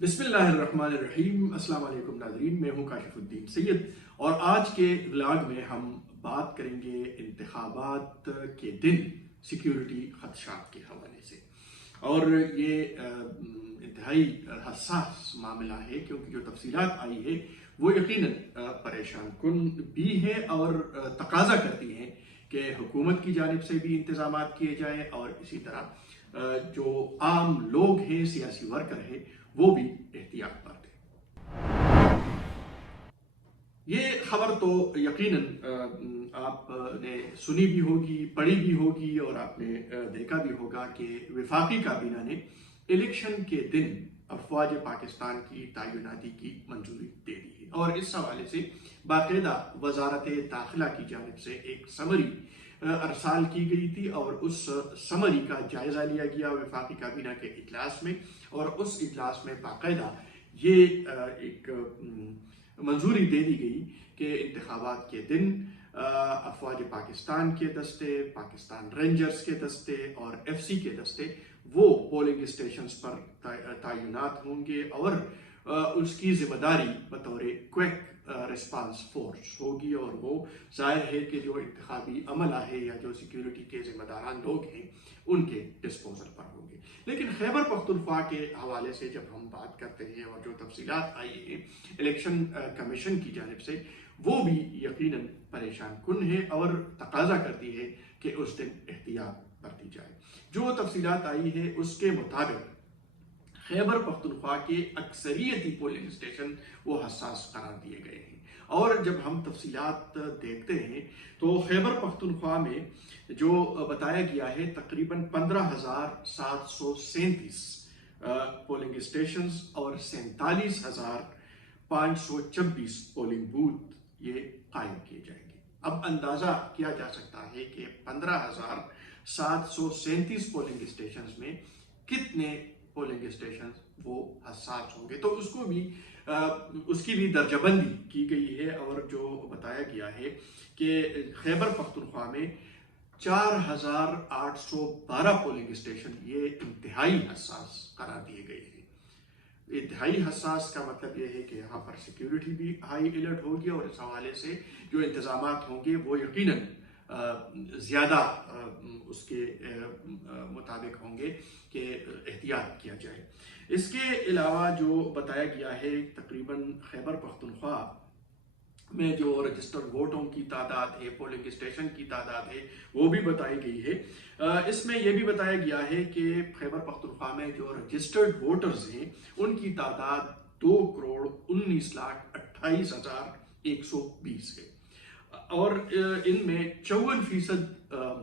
بسم اللہ الرحمن الرحیم۔ السلام علیکم ناظرین، میں ہوں کاشف الدین سید اور آج کے ولاگ میں ہم بات کریں گے انتخابات کے دن سیکیورٹی خدشات کے حوالے سے، اور یہ انتہائی حساس معاملہ ہے کیونکہ جو تفصیلات آئی ہے وہ یقیناً پریشان کن بھی ہے اور تقاضا کرتی ہیں کہ حکومت کی جانب سے بھی انتظامات کیے جائیں اور اسی طرح جو عام لوگ ہیں، سیاسی ورکر ہیں، وہ بھی احتیاط برتیں۔ یہ خبر تو یقیناً آپ نے سنی بھی ہوگی، پڑھی بھی ہوگی اور آپ نے دیکھا بھی ہوگا کہ وفاقی کابینہ نے الیکشن کے دن افواج پاکستان کی تعیناتی کی منظوری دے دی ہے، اور اس حوالے سے باقاعدہ وزارت داخلہ کی جانب سے ایک سمری ارسال کی گئی تھی اور اس سمری کا جائزہ لیا گیا وفاقی کابینہ کے اجلاس میں، اور اس اجلاس میں باقاعدہ یہ ایک منظوری دے دی گئی کہ انتخابات کے دن افواج پاکستان کے دستے، پاکستان رینجرز کے دستے اور ایف سی کے دستے وہ پولنگ اسٹیشنز پر تعینات ہوں گے، اور اس کی ذمہ داری بطور کوئک ریسپانس فورس ہوگی، اور وہ ظاہر ہے کہ جو انتخابی عملہ ہے یا جو سیکیورٹی کے ذمہ داران لوگ ہیں ان کے ڈسپوزل پر ہوں گے۔ لیکن خیبر پختونخوا کے حوالے سے جب ہم بات کرتے ہیں اور جو تفصیلات آئی ہیں الیکشن کمیشن کی جانب سے، وہ بھی یقیناً پریشان کن ہے اور تقاضا کرتی ہے کہ اس دن احتیاط برتی جائے۔ جو تفصیلات آئی ہے اس کے مطابق خیبر پختونخوا کے اکثریتی پولنگ اسٹیشن وہ حساس قرار دیے گئے ہیں، اور جب ہم تفصیلات دیکھتے ہیں تو خیبر پختونخوا میں جو بتایا گیا ہے تقریباً 15,737 پولنگ اسٹیشنز اور 47,526 پولنگ بوتھ یہ قائم کیے جائیں گے۔ اب اندازہ کیا جا سکتا ہے کہ 15,737 پولنگ اسٹیشنز میں کتنے پولنگ اسٹیشن وہ حساس ہوں گے، تو اس کی بھی درجہ بندی کی گئی ہے، اور جو بتایا گیا ہے کہ خیبر پختونخوا میں 4,812 پولنگ اسٹیشن یہ انتہائی حساس قرار دیے گئے ہیں۔ انتہائی حساس کا مطلب یہ ہے کہ یہاں پر سیکیورٹی بھی ہائی الرٹ ہوگی، اور اس حوالے سے جو انتظامات ہوں گے وہ یقیناً زیادہ اس کے مطابق ہوں گے کہ احتیاط کیا جائے۔ اس کے علاوہ جو بتایا گیا ہے تقریباً خیبر پختونخوا میں جو رجسٹرڈ ووٹوں کی تعداد ہے، پولنگ اسٹیشن کی تعداد ہے، وہ بھی بتائی گئی ہے۔ اس میں یہ بھی بتایا گیا ہے کہ خیبر پختونخوا میں جو رجسٹرڈ ووٹرز ہیں ان کی تعداد 2,19,28,120 ہے، اور ان میں 54%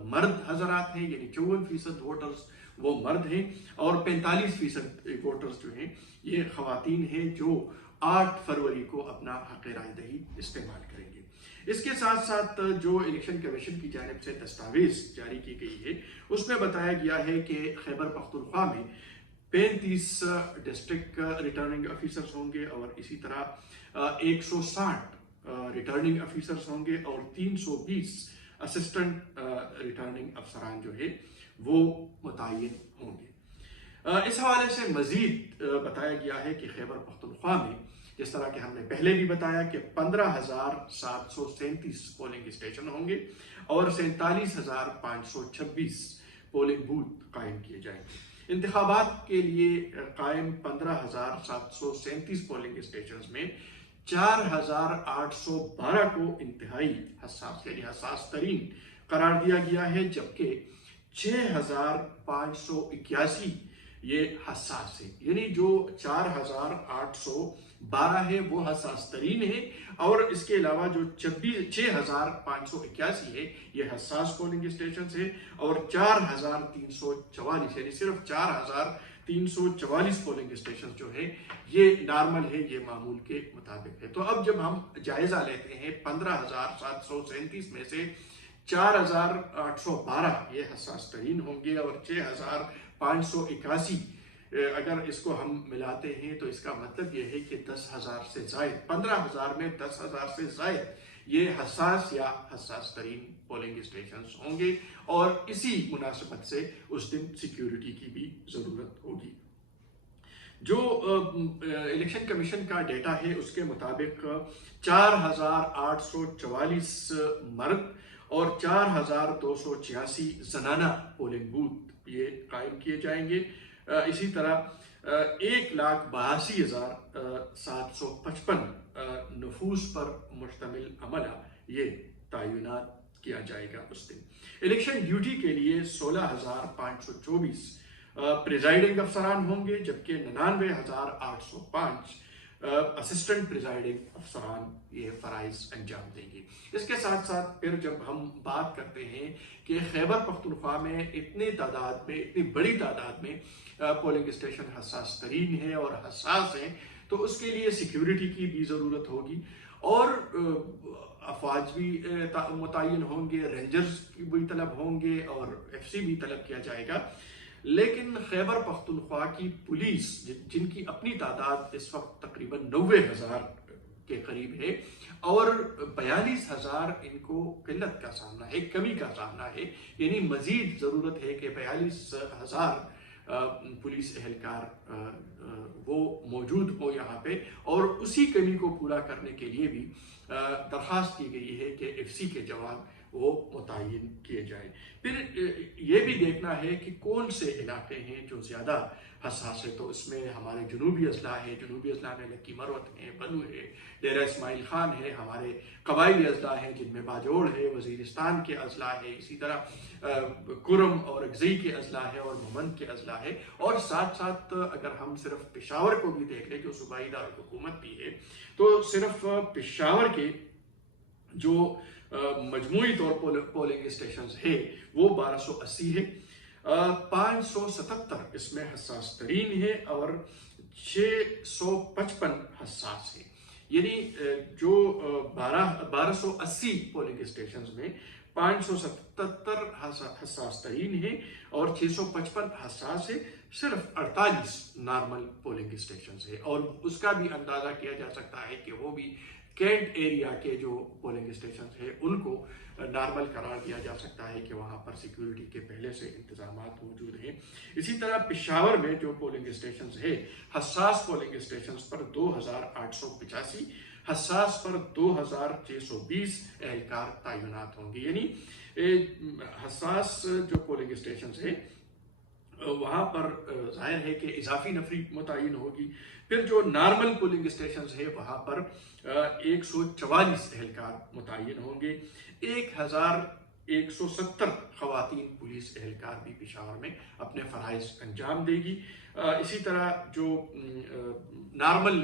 مرد حضرات ہیں، یعنی 54% ووٹرز وہ مرد ہیں، اور 45% ووٹرز جو ہیں یہ خواتین ہیں جو 8 فروری کو اپنا حق رائے دہی استعمال کریں گے۔ اس کے ساتھ ساتھ جو الیکشن کمیشن کی جانب سے دستاویز جاری کی گئی ہے اس میں بتایا گیا ہے کہ خیبر پختونخوا میں 35 ڈسٹرکٹ ریٹرننگ آفیسرز ہوں گے، اور اسی طرح 160 ریٹرننگ آفیسرز ہوں گے، اور 320 اسسٹنٹ ریٹرننگ افسران جو ہے وہ متعین ہوں گے۔ اس حوالے سے مزید بتایا گیا ہے کہ خیبر پختونخوا میں جس طرح کہ ہم نے پہلے بھی بتایا کہ 15,737 پولنگ اسٹیشن ہوں گے اور 47,526 پولنگ بوتھ قائم کیے جائیں گے۔ انتخابات کے لیے قائم 15,737 پولنگ اسٹیشنز میں 4,812 کو انتہائی حساس یعنی حساس ترین قرار دیا گیا ہے، جبکہ 6,581 یہ حساس ہے، یعنی جو 4,812 ہے وہ حساس ترین ہے، اور اس کے علاوہ جو 6,581 ہے یہ حساس پولنگ اسٹیشنز ہے، اور 4,344 یعنی صرف 4,344 پولنگ اسٹیشنز جو ہے یہ نارمل ہے، یہ معمول کے مطابق ہے۔ تو اب جب ہم جائزہ لیتے ہیں 15,737 میں سے 4,812 یہ حساس ترین ہوں گے، اور 6,581 اگر اس کو ہم ملاتے ہیں تو اس کا مطلب یہ ہے کہ 10,000 سے زائد 15,000 میں 10,000 سے زائد یہ حساس یا حساس ترین پولنگ اسٹیشنز ہوں گے، اور اسی مناسبت سے اس دن سیکیورٹی کی بھی ضرورت ہوگی۔ جو الیکشن کمیشن کا ڈیٹا ہے اس کے مطابق 4,844 مرد اور 4,286 زنانہ پولنگ بوتھ یہ قائم کیے جائیں گے۔ اسی طرح 1,82,755 نفوس پر مشتمل عملہ یہ تعینات کیا جائے گا اس دن۔ الیکشن ڈیوٹی کے لیے 16,524 پریزائڈنگ افسران ہوں گے، جبکہ 99,805 اسسٹنٹ پریزائڈنگ افسران یہ فرائض انجام دیں گے۔ اس کے ساتھ ساتھ پھر جب ہم بات کرتے ہیں کہ خیبر پختونخوا میں اتنی بڑی تعداد میں پولنگ اسٹیشن حساس ترین ہے اور حساس ہیں، تو اس کے لیے سیکیورٹی کی بھی ضرورت ہوگی اور افواج بھی متعین ہوں گے، رینجرز بھی طلب ہوں گے اور FC بھی طلب کیا جائے گا۔ لیکن خیبر پختونخوا کی پولیس جن کی اپنی تعداد اس وقت تقریباً 90,000 کے قریب ہے اور 42,000 ان کو قلت کا سامنا ہے، کمی کا سامنا ہے، یعنی مزید ضرورت ہے کہ 42,000 پولیس اہلکار وہ موجود ہو یہاں پہ، اور اسی کمی کو پورا کرنے کے لیے بھی درخواست کی گئی ہے کہ FC کے جوان وہ متعین کیے جائیں۔ پھر یہ بھی دیکھنا ہے کہ کون سے علاقے ہیں جو زیادہ حساس ہے، تو اس میں ہمارے جنوبی اضلاع ہے، جنوبی اضلاع میں لکی مروت ہے، بنو ہے، ڈیرہ اسماعیل خان ہے، ہمارے قبائلی اضلاع ہیں جن میں باجوڑ ہے، وزیرستان کے اضلاع ہے، اسی طرح کرم اور اگزئی کے اضلاع ہے اور مومند کے اضلاع ہے، اور ساتھ ساتھ اگر ہم صرف پشاور کو بھی دیکھ لیں جو صوبائی دارالحکومت بھی ہے، تو صرف پشاور کے جو مجموعی طور پر پولنگ اسٹیشنز ہے وہ 1280 ہے، 577 اس میں حساس ترین ہے اور 655 حساس ہے، یعنی جو 1280 پولنگ اسٹیشنز میں 577 حساس ترین ہے اور 655 حساس ہے، صرف 48 نارمل پولنگ اسٹیشنز ہے، اور اس کا بھی اندازہ کیا جا سکتا ہے کہ وہ بھی کینٹ ایریا کے جو پولنگ اسٹیشنز ہیں ان کو نارمل قرار دیا جا سکتا ہے کہ وہاں پر سیکیورٹی کے پہلے سے انتظامات موجود ہیں۔ اسی طرح پشاور میں جو پولنگ اسٹیشنز ہے، حساس پولنگ اسٹیشنز پر 2,885، حساس پر 2,620 اہلکار تعینات ہوں گے، یعنی حساس جو پولنگ اسٹیشنز ہے وہاں پر ظاہر ہے کہ اضافی نفری متعین ہوگی۔ پھر جو نارمل پولنگ اسٹیشنز ہے وہاں پر 144 اہلکار متعین ہوں گے، 1,170 خواتین پولیس اہلکار بھی پشاور میں اپنے فرائض انجام دے گی۔ اسی طرح جو نارمل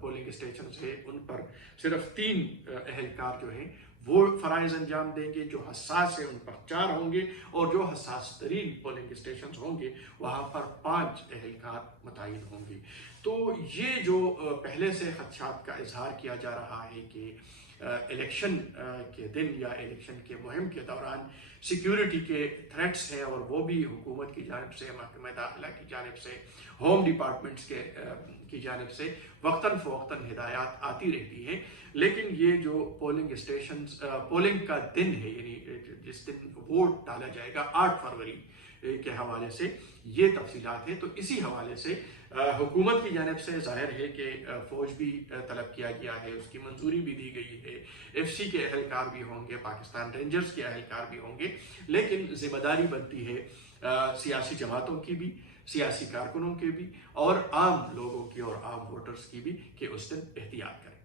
پولنگ اسٹیشنز ہے ان پر صرف 3 اہلکار جو ہیں وہ فرائض انجام دیں گے، جو حساس ہیں ان پر 4 ہوں گے، اور جو حساس ترین پولنگ اسٹیشنز ہوں گے وہاں پر 5 اہلکار متعین ہوں گے۔ تو یہ جو پہلے سے خدشات کا اظہار کیا جا رہا ہے کہ الیکشن کے دن یا الیکشن کے مہم کے دوران سیکیورٹی کے تھریٹس ہیں، اور وہ بھی حکومت کی جانب سے، محکمہ داخلہ کی جانب سے، ہوم ڈپارٹمنٹس کی جانب سے وقتاً فوقتاً ہدایات آتی رہتی ہیں، لیکن یہ جو پولنگ کا دن ہے، یعنی جس دن ووٹ ڈالا جائے گا 8 فروری کے حوالے سے یہ تفصیلات ہیں، تو اسی حوالے سے حکومت کی جانب سے ظاہر ہے کہ فوج بھی طلب کیا گیا ہے، اس کی منظوری بھی دی گئی ہے، FC کے اہلکار بھی ہوں گے، پاکستان رینجرز کے اہلکار بھی ہوں گے، لیکن ذمہ داری بنتی ہے سیاسی جماعتوں کی بھی، سیاسی کارکنوں کے بھی، اور عام لوگوں کی اور عام ووٹرز کی بھی کہ اس دن احتیاط کریں۔